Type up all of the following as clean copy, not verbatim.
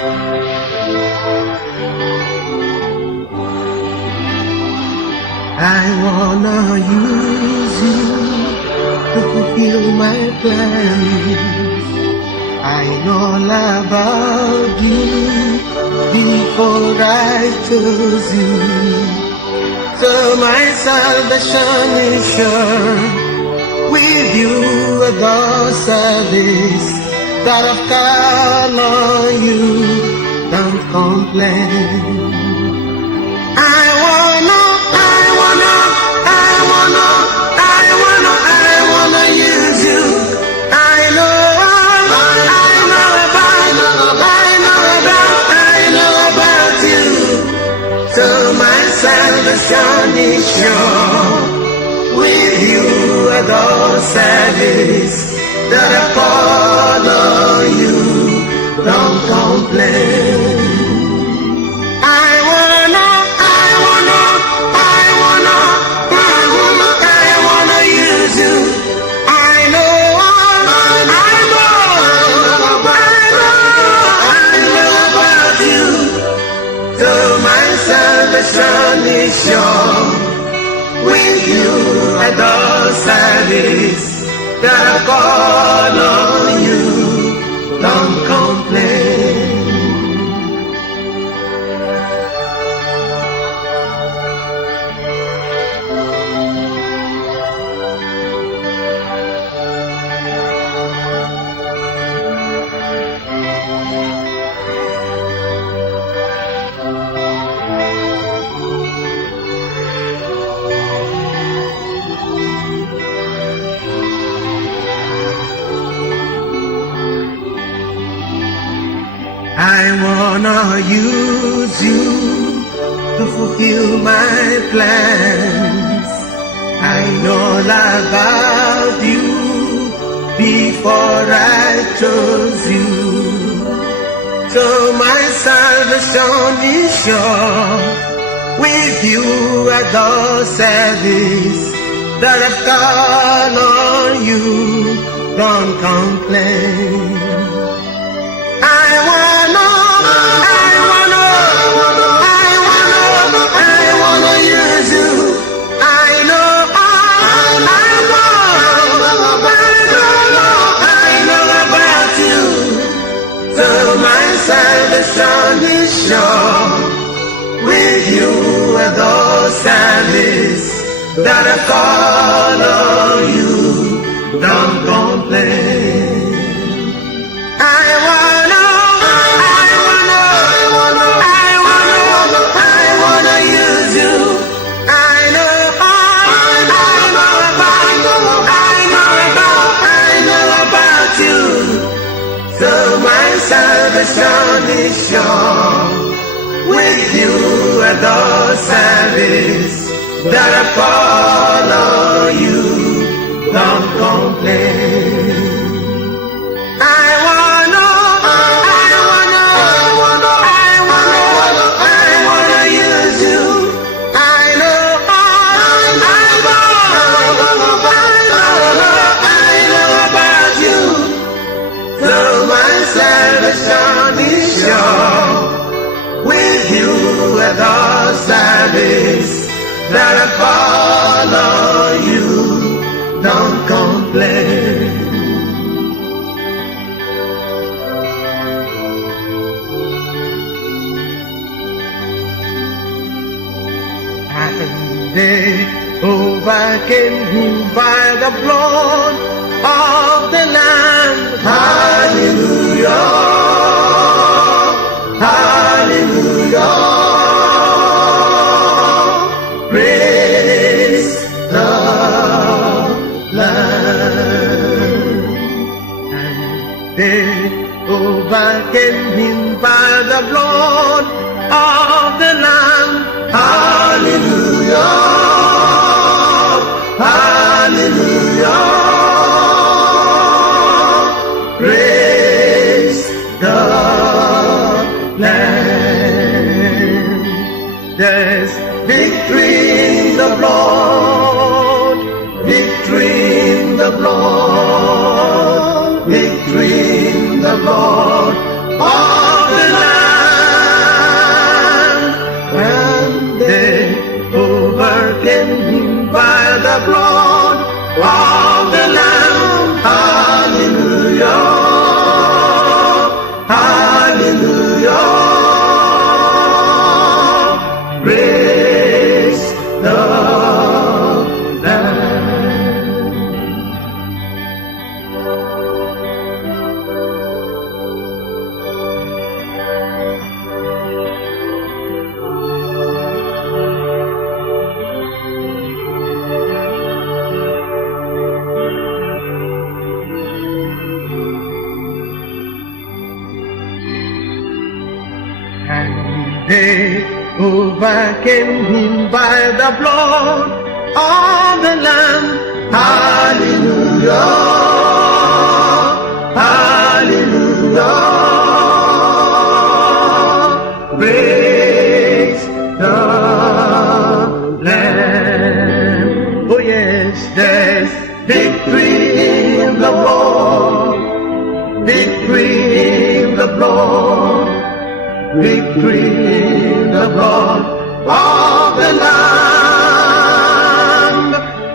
I wanna use you to fulfill my plans. I know all about you before I chose you. So my salvation is sure. With you at the service, that I've called on you, don't complain. I wanna use you. I know about you. So my salvation is sure. With you at the service, that I follow you, don't complain. I wanna use you. I know about you. So my salvation is sure. With you at the service, that I call on you, don't complain. I wanna use you to fulfill my plans. I know all about you before I chose you. So my salvation is sure. With you at the service, that I've called on you, don't complain. I wanna use you. I know about you. So my salvation is sure. With you at the service, that I call on you, don't complain. I wanna use you. I know about you. So my salvation is sure. With you at the service, that I follow you, don't complain. I wanna use you. I know about you. So my salvation is sure. With you at the service, that I follow you, don't complain. And they overcame him by the blood of the Lamb. Hallelujah, hallelujah. Praise the Lamb. And they overcame him by the blood of the Lamb. Hallelujah, hallelujah. Praise the Lamb. There's victory in the blood, victory in the blood, victory in the blood of the Lamb. they overcame him by the blood of the Lamb. Hallelujah, hallelujah. Praise the Lamb. Oh yes, there's victory in the blood, victory in the blood, victory in the blood of the Lamb.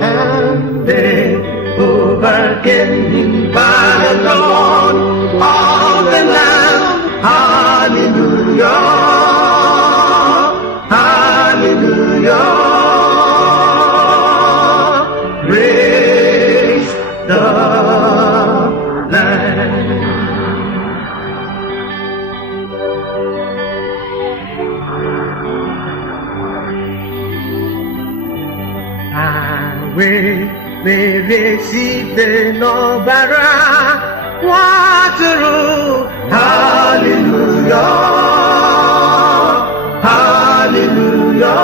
And they overcame him by the blood of the Lamb. Hallelujah, hallelujah. Praise the Lamb. Meresite n'ọbara nwatụrụ. Hallelujah, hallelujah.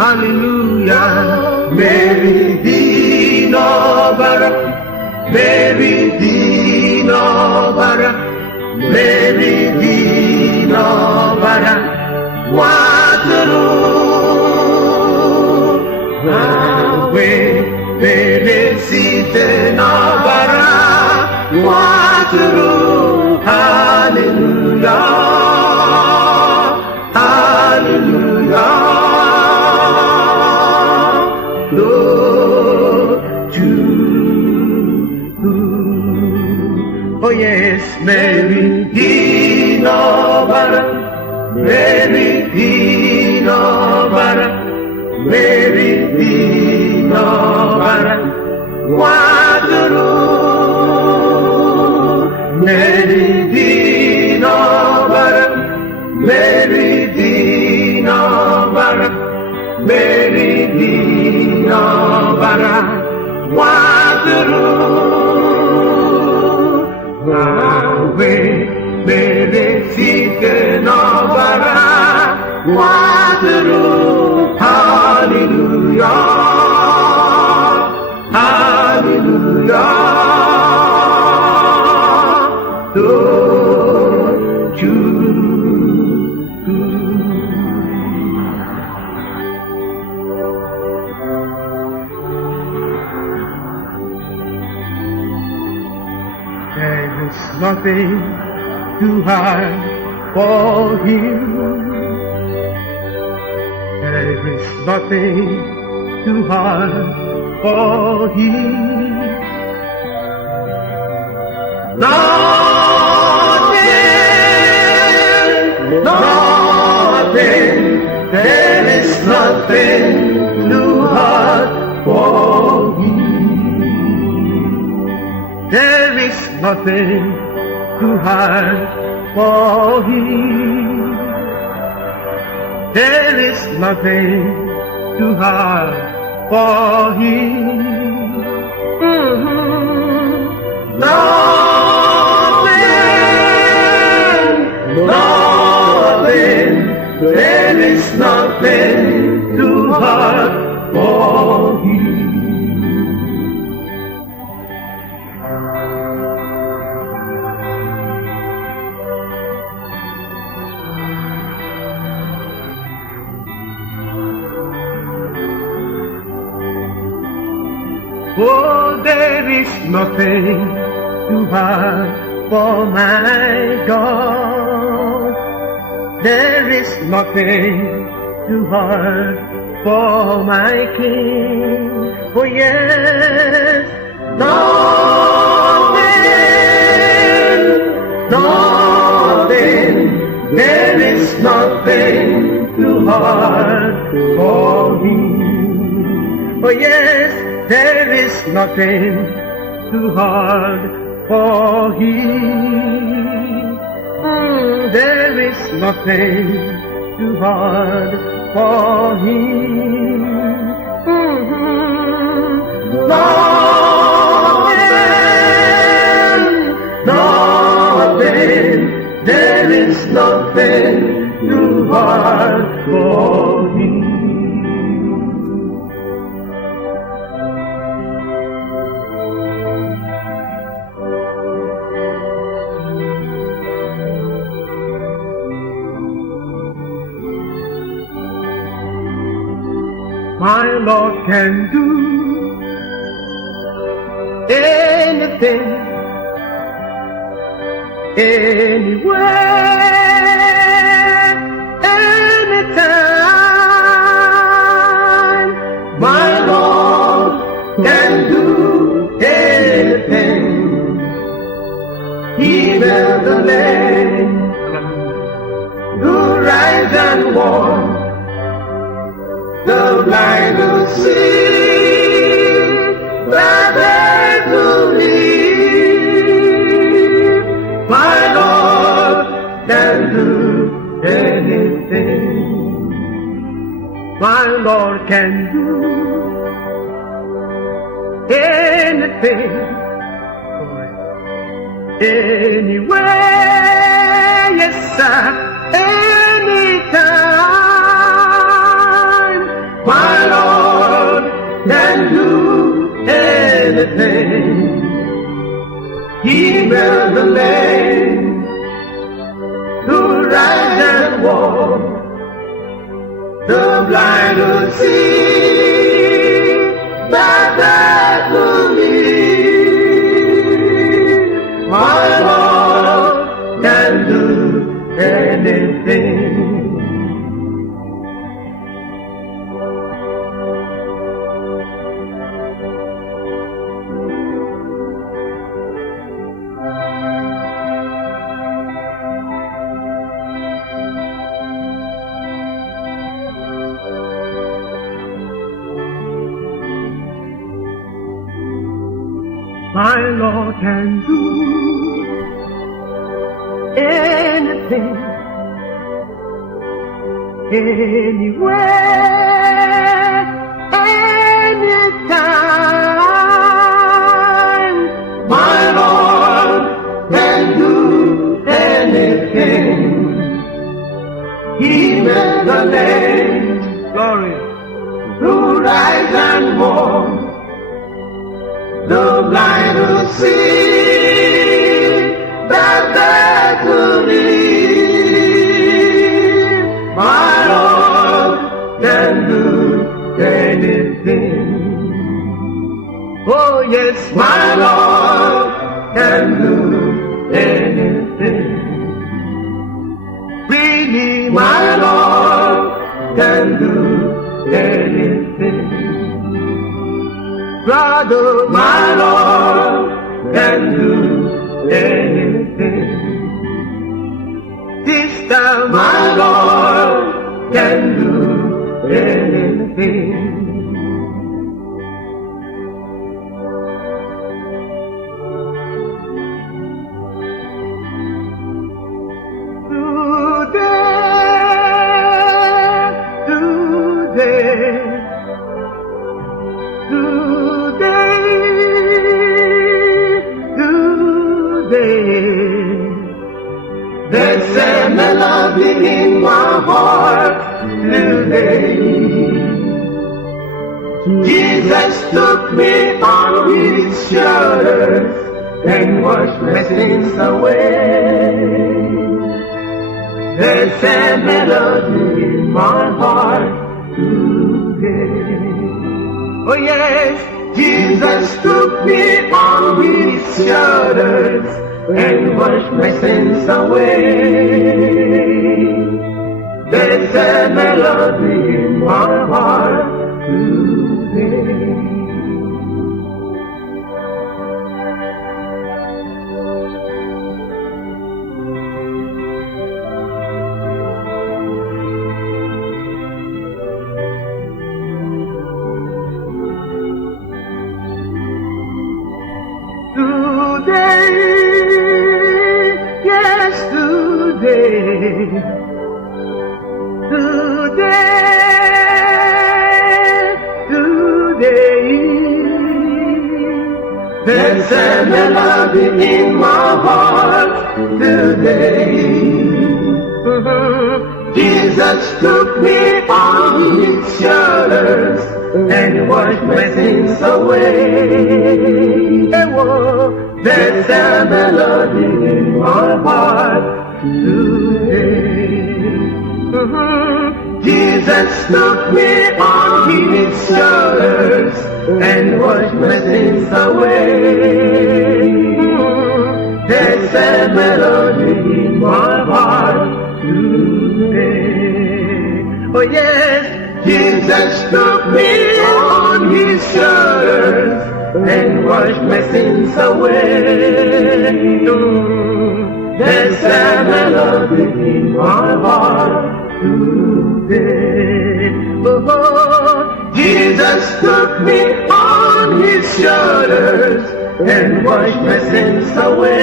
Hallelujah. Mary dị n'ọbara, Mary dị n'ọbara, Mary dị n'ọbara nwatụrụ. Mary site n'ọbara nwatụrụ. Hallelujah, hallelujah. Lord, to oh yes, Mary dị n'ọbara, Mary dị n'ọbara, Mary dị n'ọbara nwatụrụ. Mary dị n'ọbara, Mary dị n'ọbara, Mary dị n'ọbara nwatụrụ. Mary site n'ọbara nwatụrụ. Hallelujah, hallelujah. Lord, you there is nothing too hard for him. There is nothing too hard for him. Nothing, nothing. There is nothing too hard for him. There is nothing too hard for him. There is nothing too hard for him. Nothing, nothing. There is nothing too hard for him. Oh, there is nothing too hard for my God. There is nothing too hard for my King. Oh yes, nothing, nothing. There is nothing too hard for him. Oh yes, there is nothing too hard for him. There is nothing too hard for him. Nothing, Lord can do anything, anywhere, anytime. My Lord can do anything. He built the land, who rise and walk, the blind who see, the dead who live. My Lord can do anything. My Lord can do anything, anywhere, yes sir, anytime. My Lord can do anything. He built the lame, who rise and walk, the blind who see, the dead who live. My Lord can do anything. My Lord can do anything, anywhere, anytime. My Lord can do anything. He made the lame, glory, who rise and walk, the blind who see, the dead who live. My Lord can do anything. Oh yes, my Lord can do anything. Really, my Lord can do anything. Brother, my Lord can do anything. Sister, my Lord can do anything. There's a melody in my heart today. Jesus took me on his shoulders and washed my sins away. There's a melody in my heart today. Oh yes, Jesus took me on his shoulders and washed my sins away. There's a melody in my heart today. There's a melody in my heart today. Jesus took me on his shoulders and washed my sins away. There's a melody in my heart today. Jesus Jesus took me on his shoulders and washed my sins away. There's a melody in my heart today. Oh yes, Jesus took me on his shoulders and washed my sins away. There's a melody in my heart today. Oh, Jesus took me on his shoulders and washed my sins away.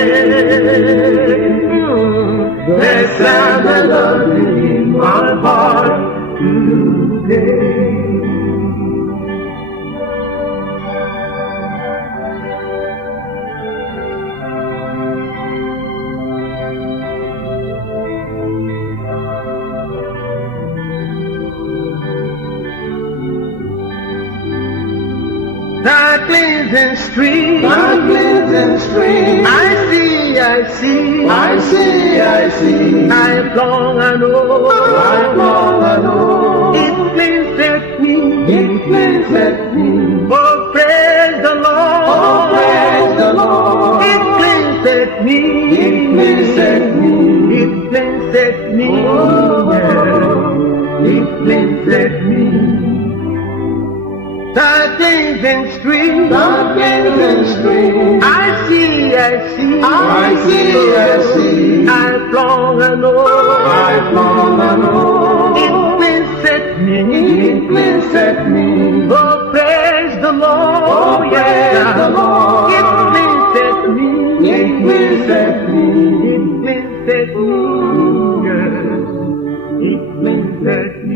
There's a melody in my heart today. The cleansing stream, I see, I long and oh, it cleanseth me, oh praise the Lord, it cleanseth me, it cleanseth me, it cleanseth me. The cleansing stream, I see, I long and oh, it cleanseth me, oh praise the Lord, it cleanseth me, it cleanseth me, it cleanseth me.